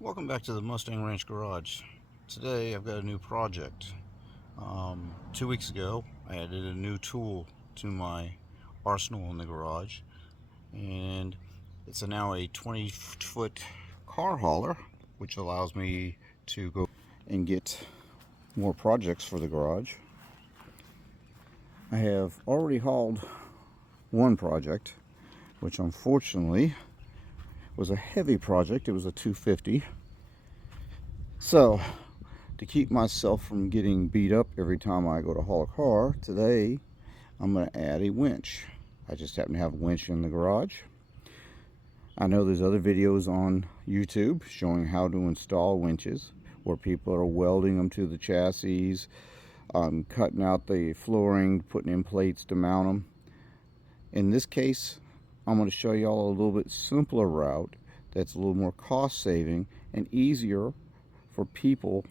Welcome back to the Mustang Ranch Garage. Today I've got a new project. 2 weeks ago I added a new tool to my arsenal in the garage, and it's now a 20-foot car hauler, which allows me to go and get more projects for the garage. I have already hauled one project, which unfortunately was a heavy project. It was a 250. So to keep myself from getting beat up every time I go to haul a car, today I'm going to add a winch. I just happen to have a winch in the garage. I know there's other videos on YouTube showing how to install winches, where people are welding them to the chassis, cutting out the flooring, putting in plates to mount them. In this case, I'm going to show y'all a little bit simpler route that's a little more cost saving and easier for people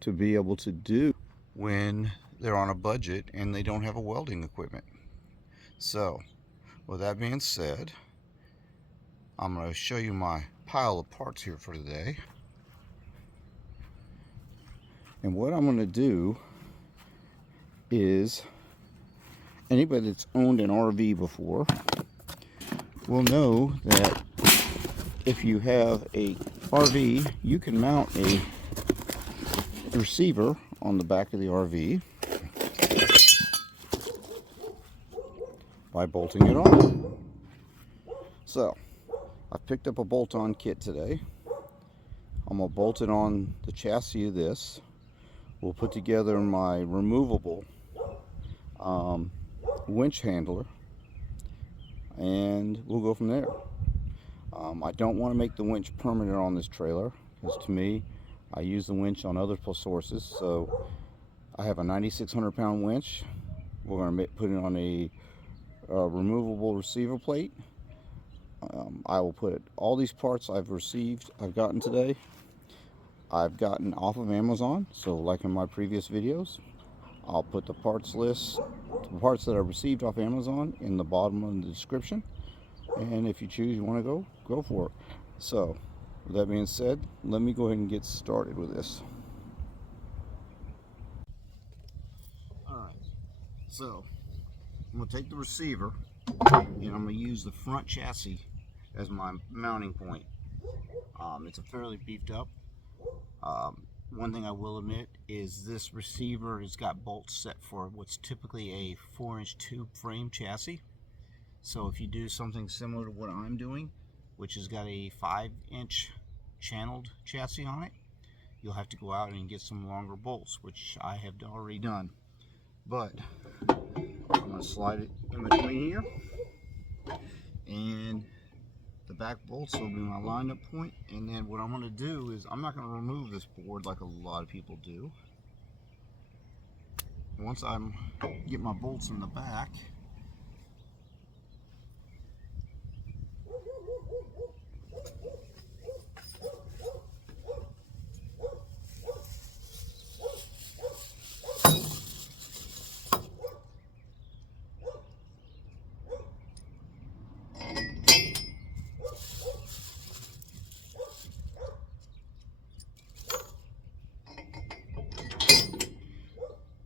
to be able to do when they're on a budget and they don't have a welding equipment. So with that being said, I'm going to show you my pile of parts here for today. And what I'm going to do is, anybody that's owned an RV before will know that if you have a RV, you can mount a receiver on the back of the RV by bolting it on. So I picked up a bolt-on kit today. I'm going to bolt it on the chassis of this. We'll put together my removable winch handler, and we'll go from there. I don't want to make the winch permanent on this trailer, because to me, I use the winch on other sources. So I have a 9,600 pound winch. We're going to put it on a removable receiver plate. I will put all these parts I've gotten today, I've gotten off of Amazon. So like in my previous videos, I'll put the parts list, the parts that I received off Amazon, in the bottom of the description. And if you choose, you want to go for it. So with that being said, let me go ahead and get started with this. Alright, so I'm going to take the receiver and I'm going to use the front chassis as my mounting point. It's a fairly beefed up. One thing I will admit is this receiver has got bolts set for what's typically a 4-inch tube frame chassis. So if you do something similar to what I'm doing, which has got a 5-inch channeled chassis on it, you'll have to go out and get some longer bolts, which I have already done. But I'm going to slide it in between here, and the back bolts will be my line up point. And then what I'm going to do is, I'm not going to remove this board like a lot of people do. Once I get my bolts in the back,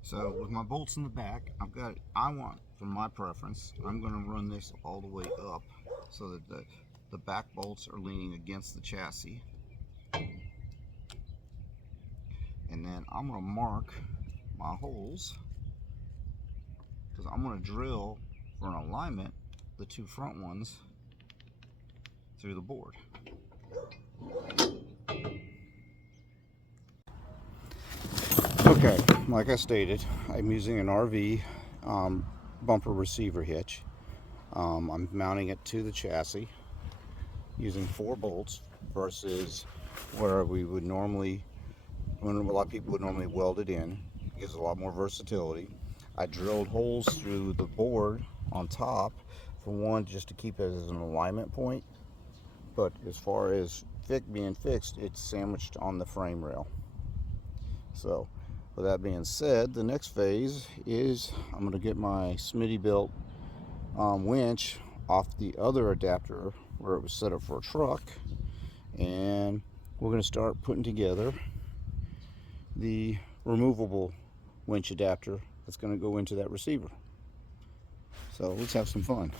so with my bolts in the back, for my preference, I'm going to run this all the way up so that the back bolts are leaning against the chassis. And then I'm going to mark my holes, because I'm going to drill for an alignment the two front ones through the board. Okay, like I stated, I'm using an RV bumper receiver hitch. I'm mounting it to the chassis using 4 bolts versus where we would normally, when a lot of people would normally weld it in. It gives a lot more versatility. I drilled holes through the board on top, for one, just to keep it as an alignment point, but as far as being fixed, it's sandwiched on the frame rail. So with that being said, the next phase is I'm going to get my Smittybilt winch off the other adapter where it was set up for a truck, and we're going to start putting together the removable winch adapter that's going to go into that receiver. So let's have some fun.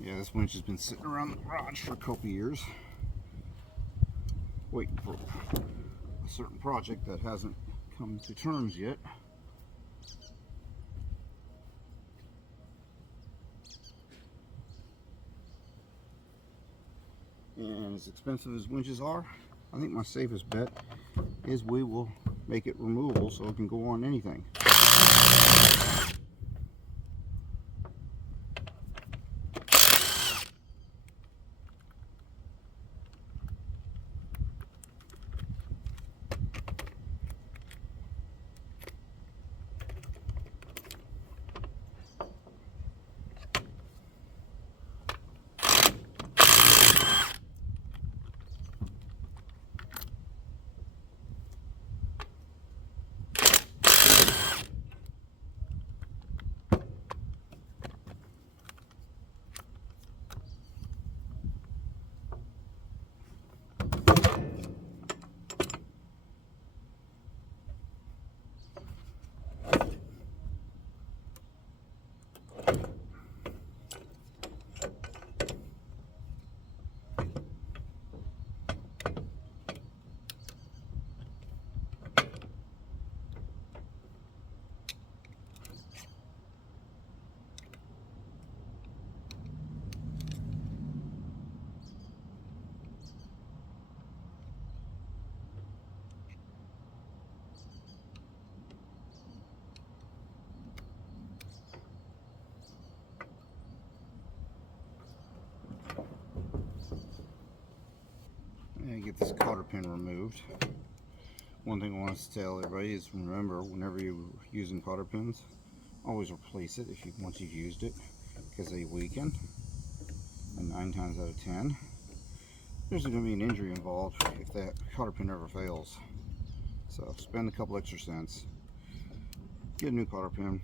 Yeah, this winch has been sitting around the garage for a couple years, waiting for a certain project that hasn't come to terms yet. And as expensive as winches are, I think my safest bet is we will make it removable so it can go on anything. And get this cotter pin removed. One thing I want to tell everybody is remember, whenever you're using cotter pins, always replace it once you've used it, because they weaken. And 9 times out of 10, there's going to be an injury involved if that cotter pin ever fails. So spend a couple extra cents, get a new cotter pin.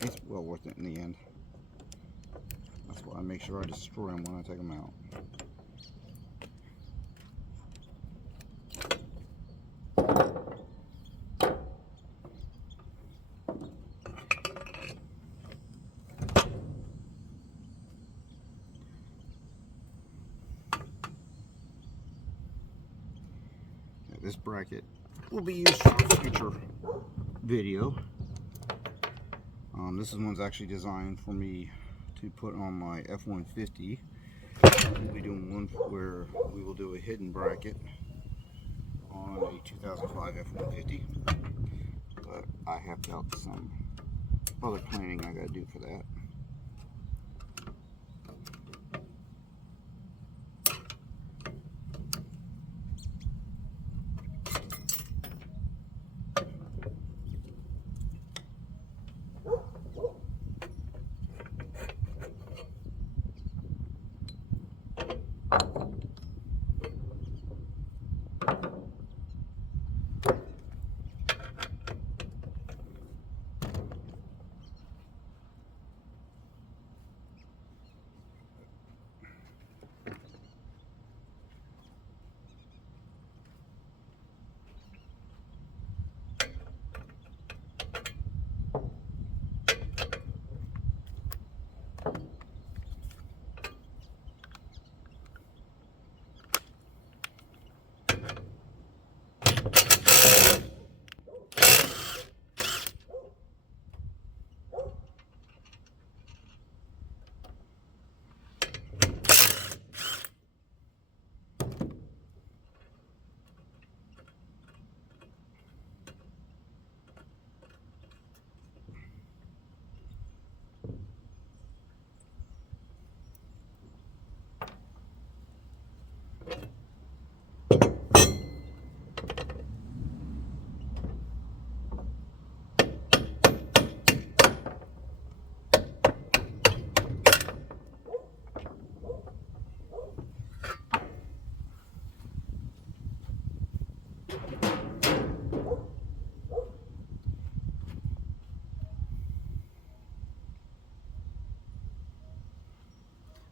It's well worth it in the end. That's why I make sure I destroy them when I take them out. This bracket will be used for a future video. This one's actually designed for me to put on my F-150. We'll be doing one where we will do a hidden bracket on a 2005 F-150. But I have got some other planning I gotta do for that.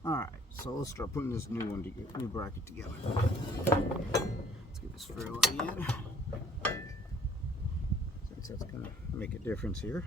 Alright, so let's start putting this new bracket together. Let's get this fairway in, since that's going to make a difference here.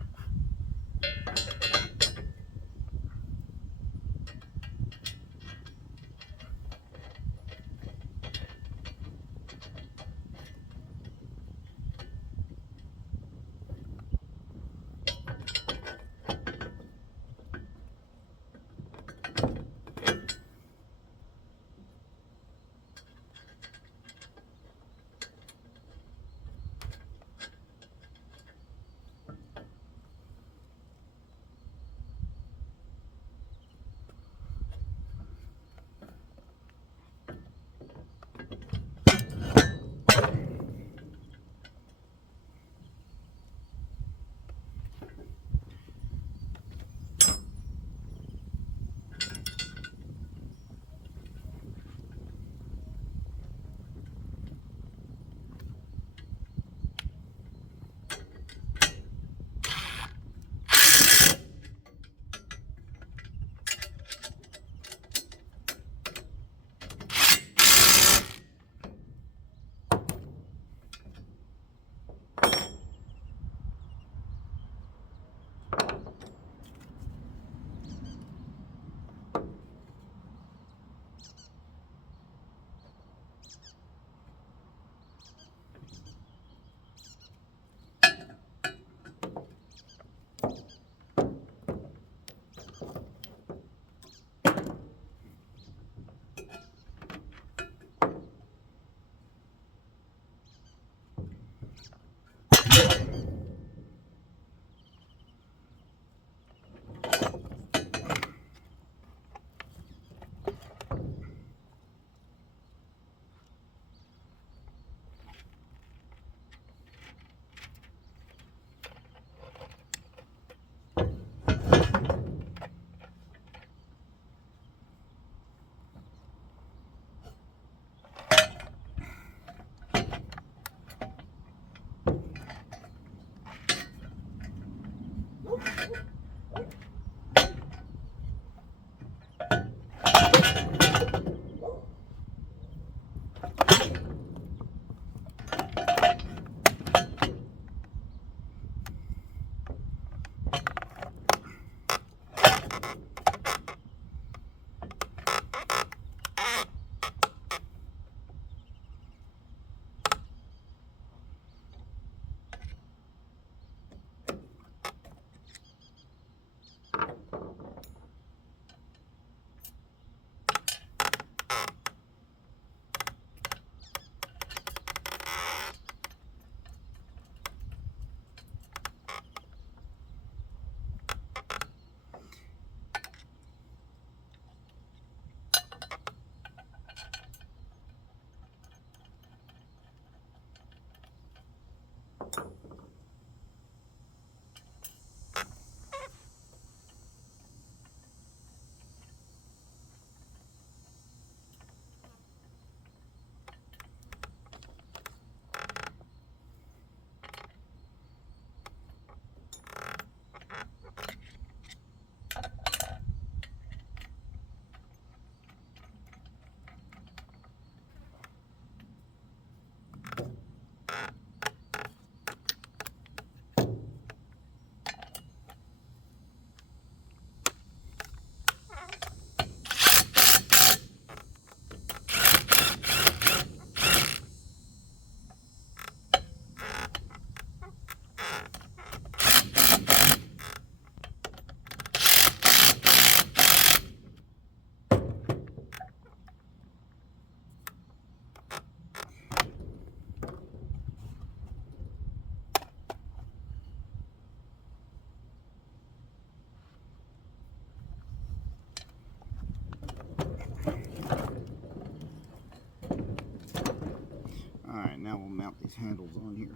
Now we'll mount these handles on here.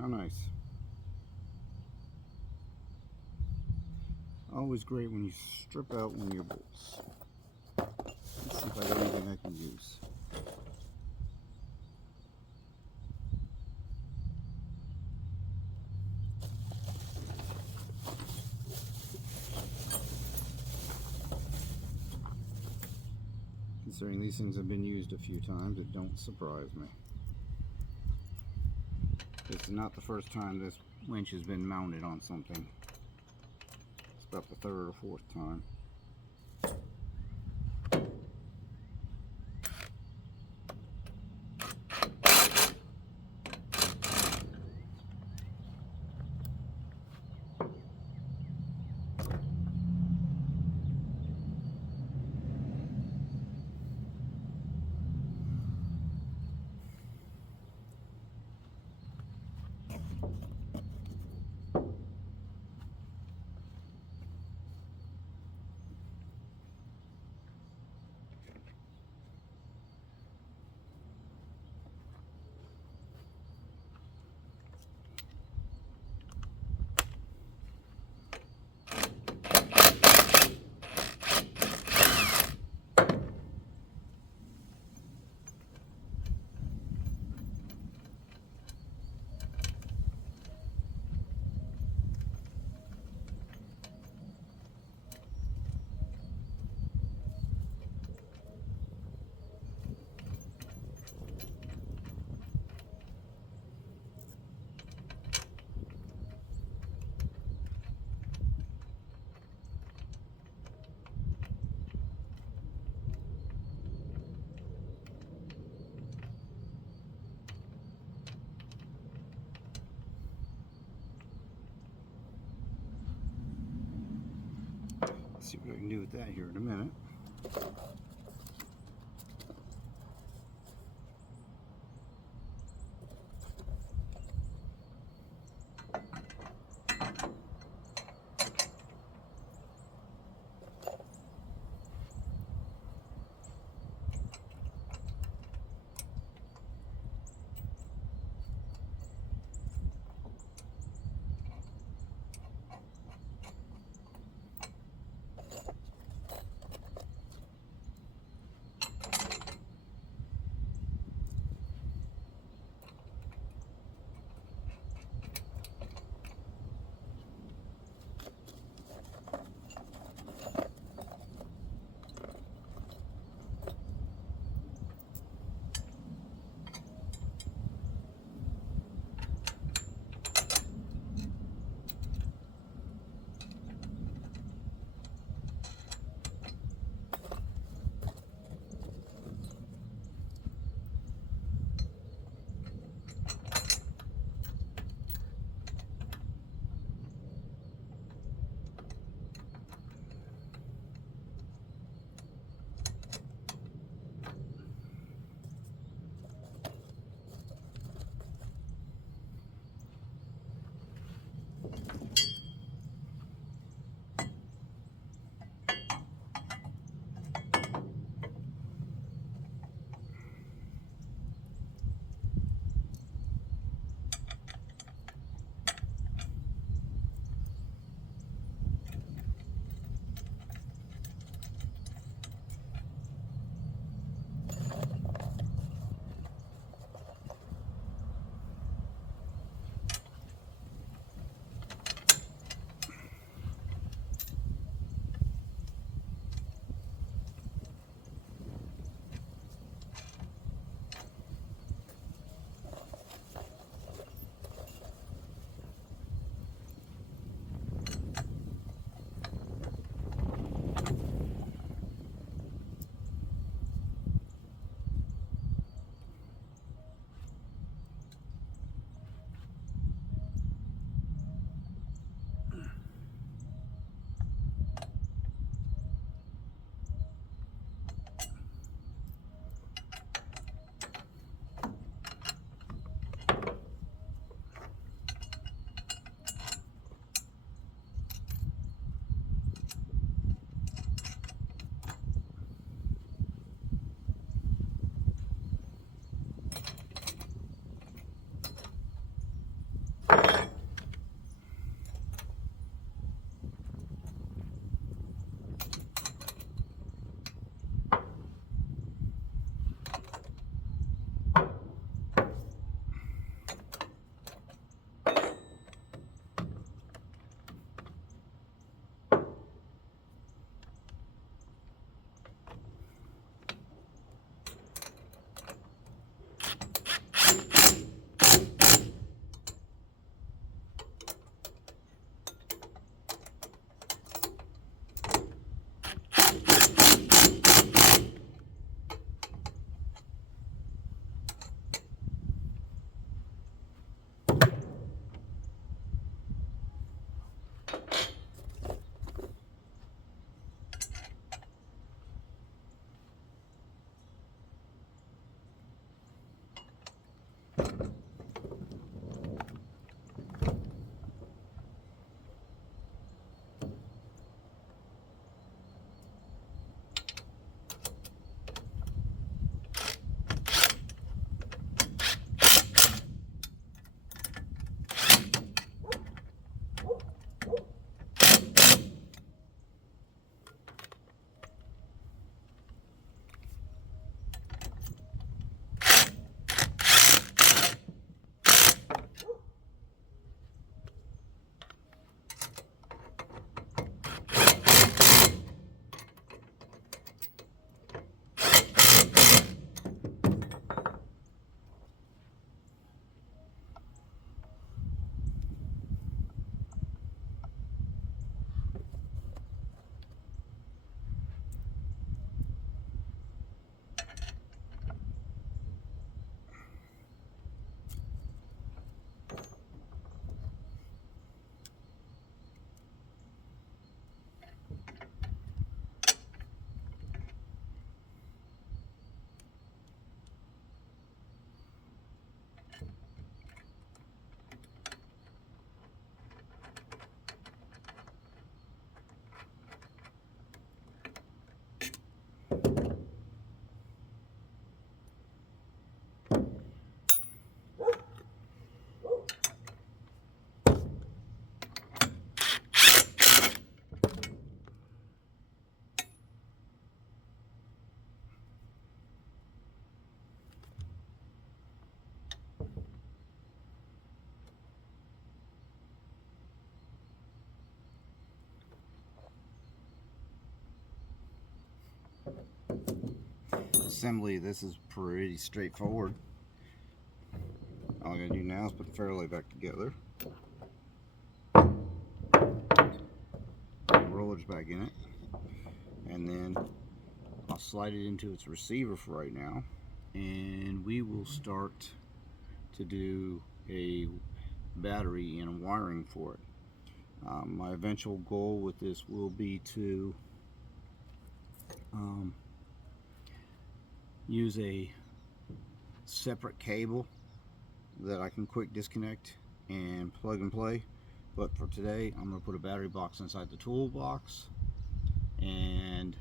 how nice. Always great when you strip out one of your bolts. Let's see if I got anything I can use. Considering these things have been used a few times, it don't surprise me. This is not the first time this winch has been mounted on something. It's about the third or fourth time. See what I can do with that here in a minute. assembly of this is pretty straightforward. All I gotta do now is put the fairway back together, put the rollers back in it, and then I'll slide it into its receiver for right now, and we will start to do a battery and a wiring for it. My eventual goal with this will be to use a separate cable that I can quick disconnect and plug and play, but for today I'm going to put a battery box inside the toolbox, and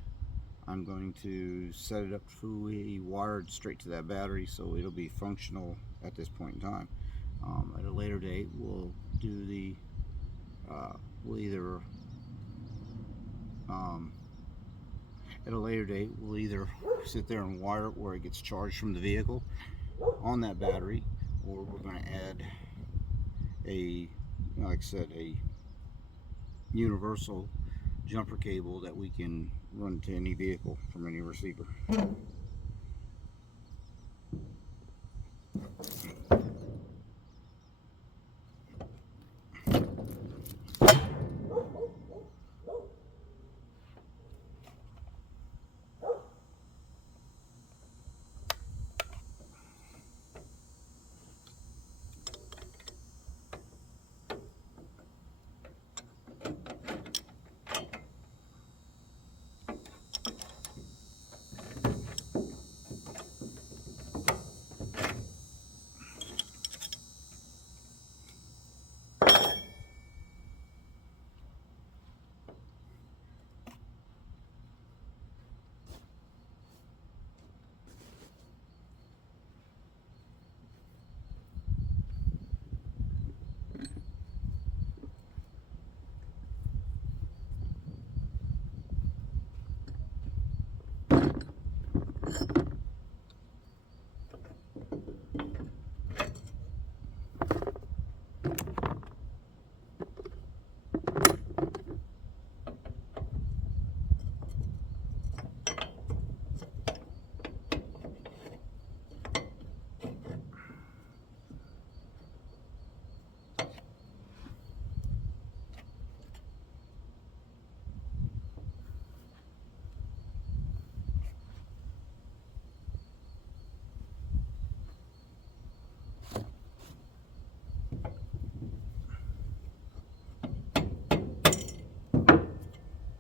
I'm going to set it up fully wired straight to that battery so it'll be functional at this point in time. At a later date we'll do the we'll either sit there and wire it where it gets charged from the vehicle on that battery, or we're going to add a, like I said, a universal jumper cable that we can run to any vehicle from any receiver.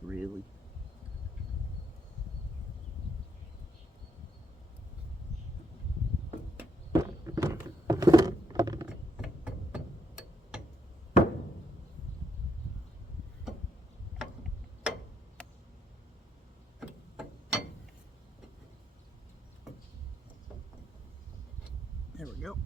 Really? There we go.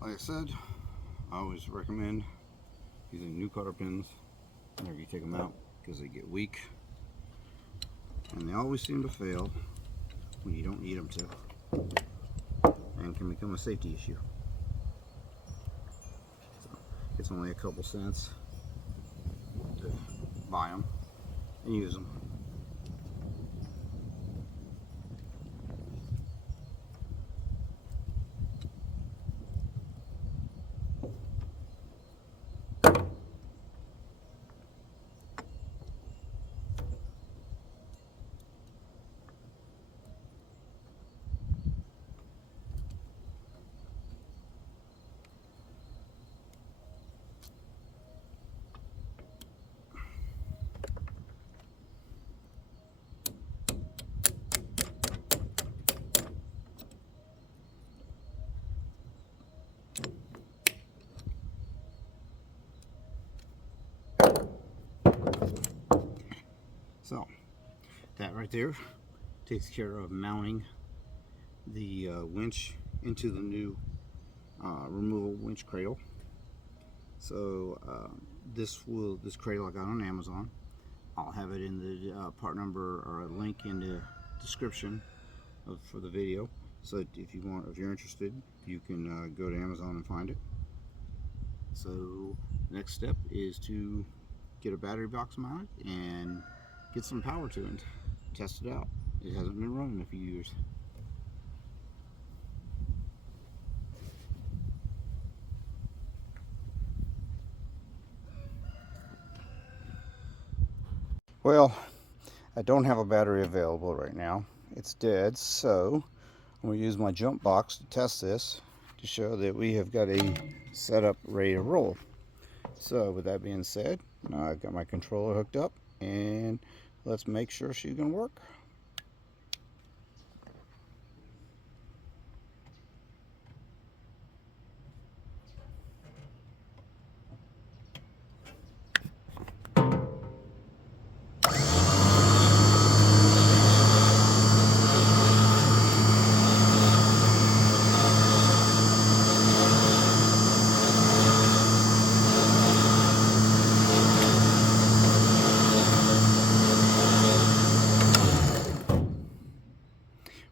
Like I said, I always recommend using new cotter pins whenever you take them out, because they get weak and they always seem to fail when you don't need them to, and can become a safety issue. It's only a couple cents to buy them and use them. So that right there takes care of mounting the winch into the new removable winch cradle. So this cradle I got on Amazon. I'll have it in the part number or a link in the description for the video. So if you're interested, you can go to Amazon and find it. So next step is to get a battery box mounted and get some power to it. Test it out. It hasn't been running in a few years. Well, I don't have a battery available right now. It's dead, so I'm going to use my jump box to test this to show that we have got a setup ready to roll. So with that being said, I've got my controller hooked up, and let's make sure she can work.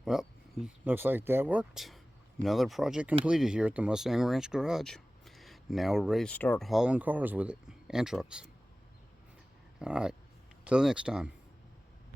Well, looks like that worked. Another project completed here at the Mustang Ranch garage. Now we're ready to start hauling cars with it and trucks. All right, till next time.